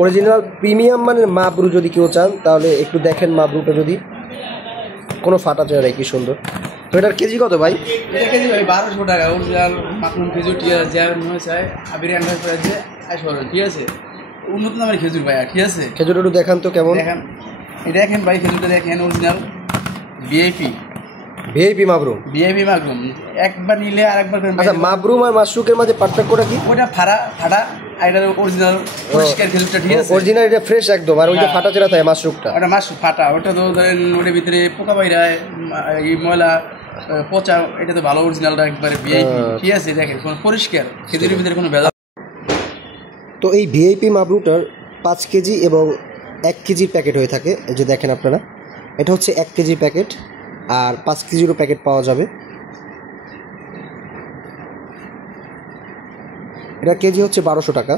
Original premium মানের মাবরু যদি কেউ চান তাহলে একটু দেখেন মাবরুটা, যদি কোনো ফাটা চায় কি সুন্দর। তো এটার কেজি কত ভাই? এটা কেজি ভাই 1200 টাকা। অরিজিনাল মাখন খেজুর ঠিক আছে, যা মনে চায় আবির আন্ডার করে আছে আইসবেন, ঠিক আছে, উন্নত নামের খেজুর ভাই, ঠিক আছে। খেজুর একটু দেখান তো কেমন। দেখেন, এই দেখেন ভাই খেজুরটা দেখেন, অরিজিনাল ভিআইপি ভিআইপি মাবরু, ভিআইপি মাগরুম। একবার নিলে আরেকবার করেন। আচ্ছা মাবরুম আর মাশরুকের মাঝে পার্থক্যটা কি? ওটা ফাটা ফাটা, আর এটা অরিজিনাল পরিষ্কার খেজুরটা, ঠিক আছে। অরিজিনাল এটা ফ্রেশ একদম, আর ওইটা ফাটা চেরা থাকে মাশরুকটা। ওটা মাশরুক ফাটা, ওটা তো ধরেন ওটার ভিতরে পোকা বাইরায়, এই ময়লা পচা। এটা তো ভালো অরিজিনালটা একবারে ভিআইপি, ঠিক আছে। দেখেন কোনো পরিষ্কার খেজুরের ভিতরে কোনো ভেজাল। তো এই ভিআইপি মাবরুটার 5 কেজি এবং 1 কেজির প্যাকেট হয়ে থাকে। এই যে দেখেন আপনারা, এটা হচ্ছে 1 কেজির প্যাকেট, আর 5 কেজিরও প্যাকেট পাওয়া যাবে। এটা কেজি হচ্ছে 1200 টাকা।